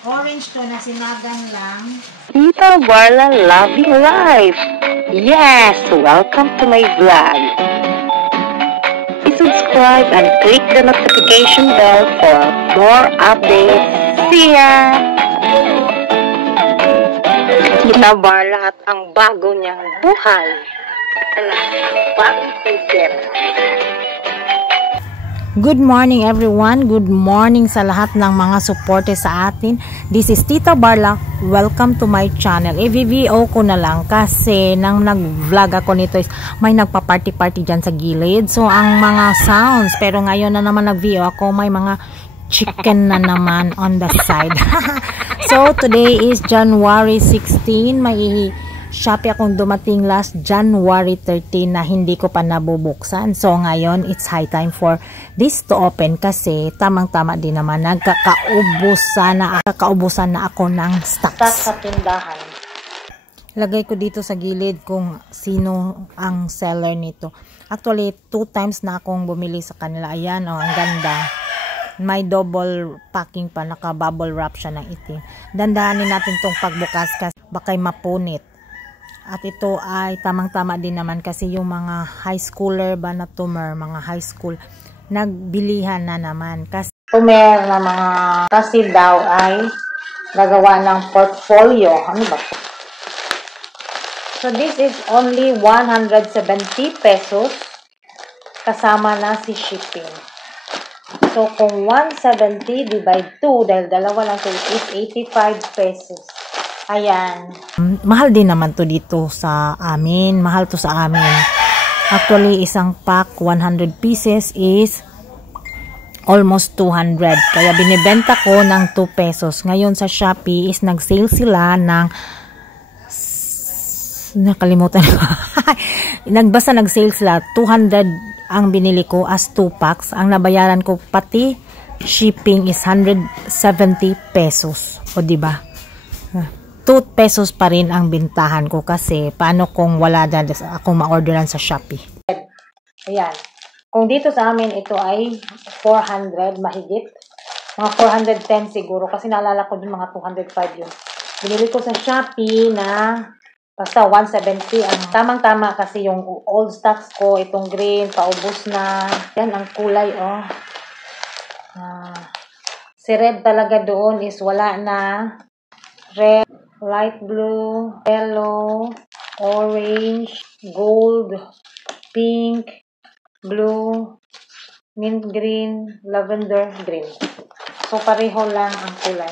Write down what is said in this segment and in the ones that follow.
Orange to na sinagan lang. Tita Barla Loving Life. Yes, welcome to my vlog. Please subscribe and click the notification bell for more updates. See ya! Tita Barla at ang bago niyang buhay. Bagong ticket. Good morning everyone. Good morning sa lahat ng mga supporte sa atin. This is Tita Barla. Welcome to my channel. I-VO ko na lang kasi nang nag-vlog ako nito is may nagpa-party-party dyan sa gilid. So ang mga sounds, pero ngayon na naman nag-VO ako, may mga chicken na naman on the side. So today is January 16. May Shopee akong dumating last January 13 na hindi ko pa nabubuksan. So ngayon, it's high time for this to open kasi tamang-tama din naman nagkakaubusan na ako ng stocks sa tindahan. Lagay ko dito sa gilid kung sino ang seller nito. Actually, 2 times na akong bumili sa kanila. Ayan, oh, ang ganda. May double packing pa, naka-bubble wrap siya ng itim. Dandahanin natin tong pagbukas kasi bakay mapunit. At ito ay tamang-tama din naman kasi yung mga high schooler ba na tumer, mga high school, nagbilihan na naman. Kasi tumer na mga kasi daw ay gagawa ng portfolio. Ano ba? So this is only 170 pesos kasama na si shipping. So kung 170 divide 2 dahil dalawa lang ito is 85 pesos. Ayan. Mahal din naman to dito sa amin. Mahal to sa amin. Actually, isang pack, 100 pieces is almost 200. Kaya binibenta ko ng 2 pesos. Ngayon sa Shopee is nag-sale sila ng nakalimutan ko. Nagbasa nag-sale sila. 200 ang binili ko as 2 packs. Ang nabayaran ko pati shipping is 170 pesos. O diba? 2 pesos pa rin ang bintahan ko kasi paano kung wala dyan akong ma-orderan sa Shopee. Ayan. Kung dito sa amin ito ay 400 mahigit. Mga 410 siguro kasi naalala ko din mga 205 yun. Binili ko sa Shopee na basta 170. Ang tamang-tama kasi yung old stocks ko, itong green, paubos na. Yan ang kulay, oh. Si red talaga doon is wala na. Red, light blue, yellow, orange, gold, pink, blue, mint green, lavender green. So pareho lang ang kulay.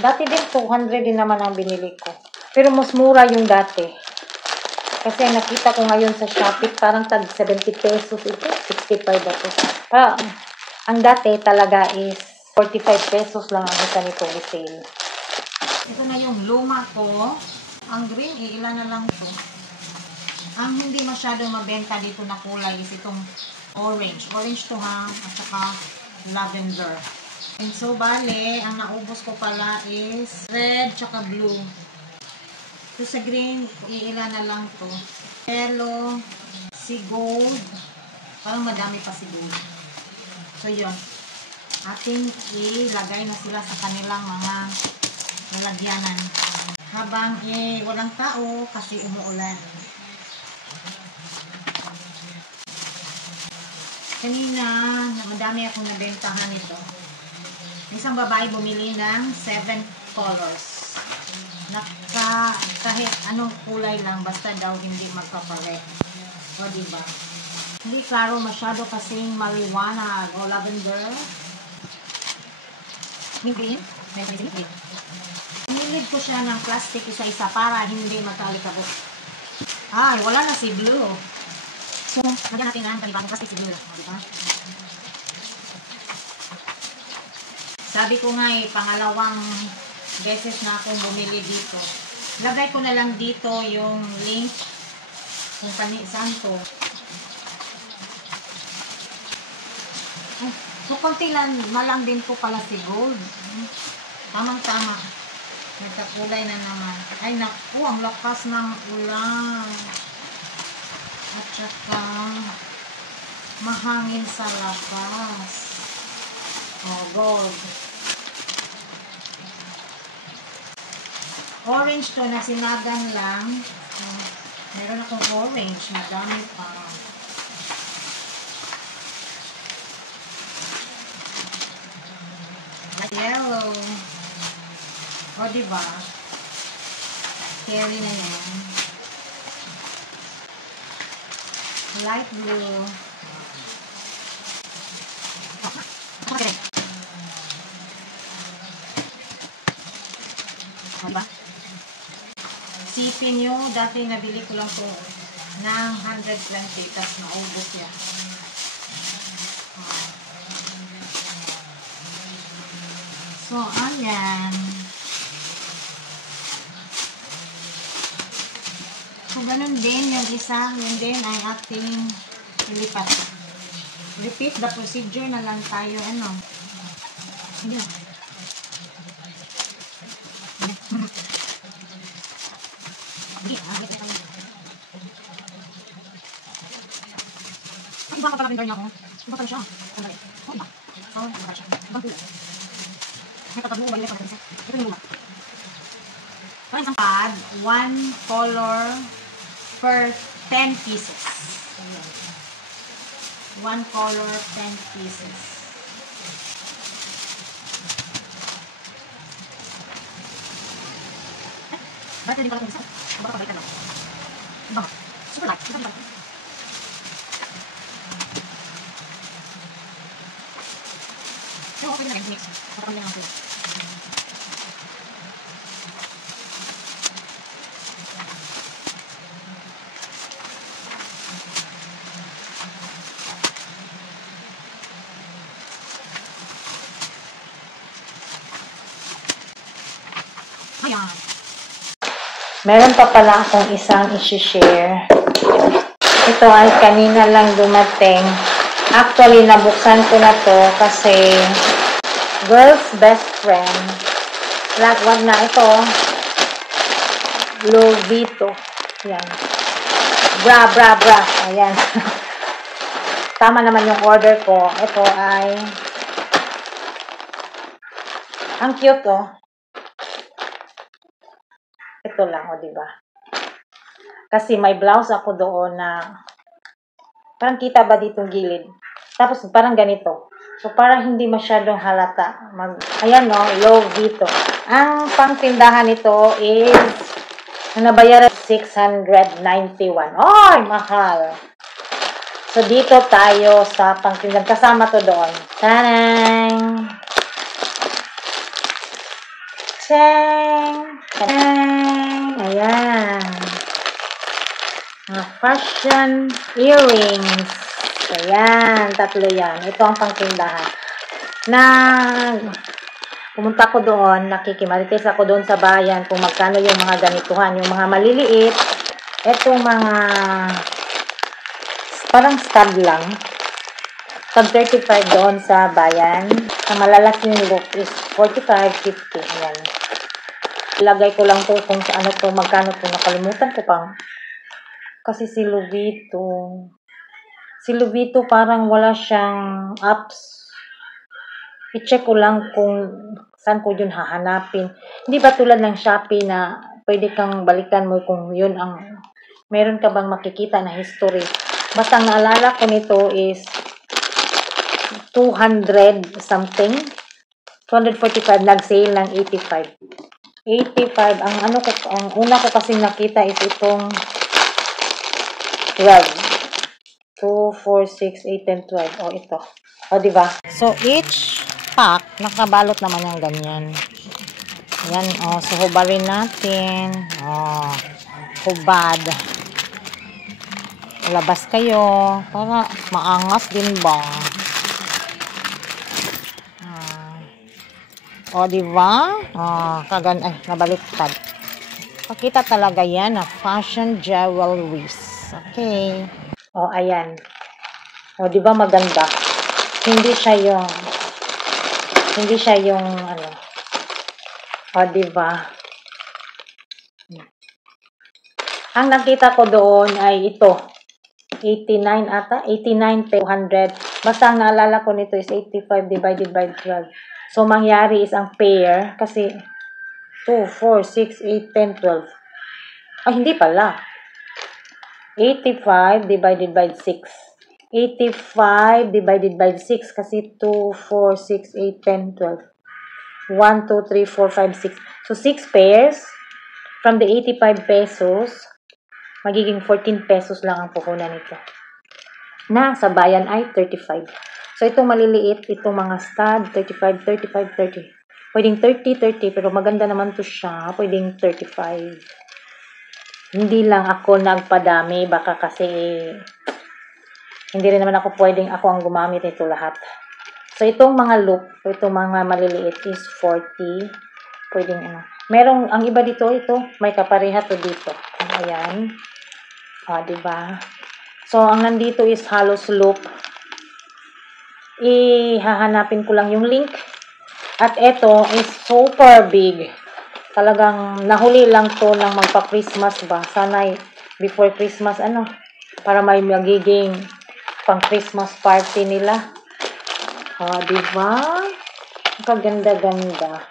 Dati din 200 din naman ang binili ko. Pero mas mura yung dati. Kasi nakita ko ngayon sa Shopee parang tag 70 pesos ito, 65 ako. Pero ang dati talaga is 45 pesos lang ang isa nito resale. Ito na yung luma ko. Ang green, ilan na lang ito. Ang hindi masyado mabenta dito na kulay is itong orange. Orange to ha, at saka lavender. And so, bale, ang naubos ko pala is red, tsaka blue. So, sa green, ilan na lang to. Yellow, si gold. Parang madami pa si gold. So, yun. Ating ilagay na sila sa kanilang mga lalagyanan. Habang walang tao kasi umuulan. Kanina, madami akong nabentahan ito. Isang babae bumili ng 7 colors. Kahit anong kulay lang, basta daw hindi magpapare. O diba? Hindi klaro masyado kasing maliwanag o lavender. Mint green? May green. Nilid ko siya ng plastic isa-isa para hindi magkaalikabok. Ay, wala na si blue. So, lagyan natin ng panibagong plastic si blue. Diba? Sabi ko nga pangalawang beses na akong bumili dito. Lagay ko na lang dito yung link kung saan to. So, konti lang, malang din po pala si gold. Tamang-tama. Nagkakulay na naman. Ay, naku, ang lakas ng ulan. At saka, mahangin sa labas. Oh, gold. Orange to na sinagan lang. So, meron akong orange. Madami pa. Yellow. O, diba? Carry na yan. Light blue. Okay. Diba? Sipin nyo, dati nabili ko lang to ng 120, tapos naubos yan. So, ayan. So, ganun din yung isa, yun din ay ating ilipat. Repeat the procedure na lang tayo, ano. Ayan. Iba ka pala vendor niya ako. Iba pala siya. Oh, iba. So, iba pala siya. Ibang kulay. May tataglo ba yung isa? Ito yung luma. Parang isang pad, 1 color per 10 pieces. Ayan. 1 color, 10 pieces. Bakit hindi pala itong isa? Baka pabalikan lang. Iba. Super light. Iba. Pero okay na rin, mix. Kapag lang ang kulay. Ayan. Meron pa pala akong isang isi-share. Ito ay kanina lang dumating. Actually, nabuksan ko na to kasi girl's best friend. Wag na ito. Louis Vuitton. Yan. Bra. Ayan. Tama naman yung order ko. Ito ay ang cute, oh. Ito lang, o, diba? Kasi may blouse ako doon na parang kita ba ditong gilid? Tapos parang ganito. So, parang hindi masyadong halata. Ayan, no, Louis Vuitton. Ang pangtindahan nito is nabayaran 691. Ay, mahal! So, dito tayo sa pangtindahan. Kasama to doon. Tanang! Tang! Tang! Ayan. Fashion earrings. Ayan. Tatlo yan. Ito ang pangtindahan. Pumunta ko doon. Nakikimarites ako doon sa bayan kung magkano yung mga ganituhan. Yung mga maliliit. Itong mga parang stud lang. Stud 35 doon sa bayan. Sa malalaking look is 45, 50. Ayan. Ilagay ko lang to kung sa ano to, magkano to. Nakalimutan ko pang. Kasi si Louis Vuitton. Si Louis Vuitton parang wala siyang apps. I-check ko lang kung saan ko yun hahanapin. Hindi ba tulad ng Shopee na pwede kang balikan mo kung yun ang meron ka bang makikita na history. Basta ang naalala ko nito is 200 something. 245 nag-sale ng 85. 85 ang una ko kasi nakita is itong 12. 2, 4, 6, 8, 10, 12. Oh, ito. Oh, diba? So, each pack, nakabalot naman yung ganyan. Yan, oh. So, hubarin natin. Oh, hubad. Labas kayo. Para maangas din ba? O, diba? Ay, nabaliktad. Pakita talaga yan na fashion jewelries. Okay. O, ayan. O, diba maganda? Hindi siya yung, ano. O, diba? Ang nakita ko doon ay ito. 89 ata. 89 to 100. Basta ang naalala ko nito is 85 divided by 12. So, mangyari is ang pair, kasi 12 2, 4, 6, 8, 10, 12. Ay, hindi pala. 85 divided by 6. 85 divided by 6 kasi 2, 4, 6, 8, 10, 12. 1, 2, 3, 4, 5, 6. So, 6 pairs. From the 85 pesos, magiging 14 pesos lang ang puhunan nito. Na sa bayan ay 35. So, itong maliliit, itong mga stud, 35, 35, 30. Pwedeng 30, 30, pero maganda naman to siya. Pwedeng 35. Hindi lang ako nagpadami, baka kasi hindi rin naman ako ang gumamit nito lahat. So, itong mga loop, itong mga maliliit is 40. Pwedeng merong, ang iba dito, ito, may kapareha to dito. Ayan. Diba? So, ang nandito is halos loop. Ihahanapin ko lang yung link. At ito is super big. Talagang nahuli lang to ng magpa-Christmas ba. Sana before Christmas, para may magiging pang-Christmas party nila. Diba? Ang kaganda-ganda.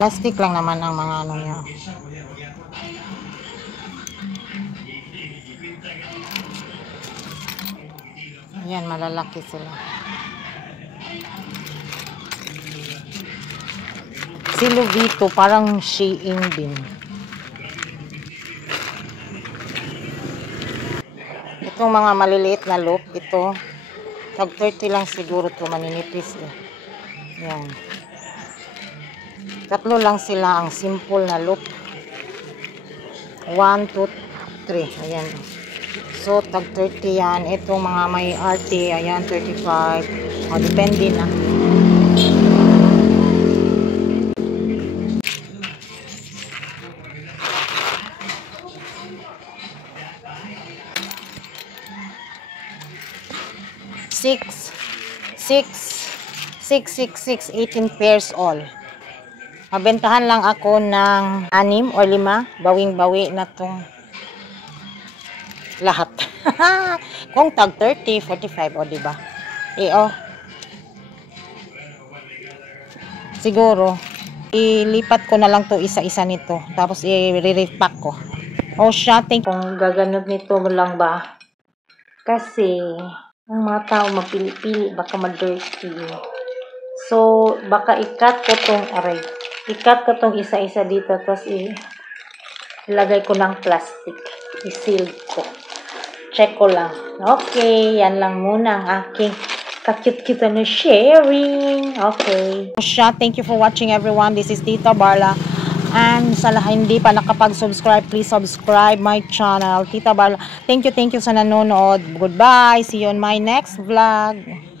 Plastic lang naman ang mga niya. Ayan, malalaki sila. Si Lovito, parang Shein din. Itong mga maliliit na loop, ito, tag 30 lang siguro to, maninipis eh. Ayan. Tatlo lang sila ang simple na loop. 1, 2, 3. Ayan. So, tag 30 yan. Itong mga may arte, ayan, 35. Depende na. Six, 18 pairs all. Mabentahan lang ako ng 6 o 5. Bawing-bawi na tong lahat. Kung tag 30, 45, diba? Siguro, ilipat ko na lang to isa-isa nito. Tapos, i-repack ko. Siya, kung gaganod nito lang ba? Kasi, ang mga tao mapili-pili, baka ma-dirty. So, baka i-cut ko tong i-cut ko tong isa-isa dito, tapos ilagay ko ng plastic. I-seal ko. Check ko lang. Okay, yan lang muna ang aking ka-cute-cute na sharing. Okay. Thank you for watching, everyone. This is Tita Barla. And sa hindi pa nakapag-subscribe, please subscribe my channel, Tita Barla. Thank you sa nanonood. Goodbye. See you on my next vlog.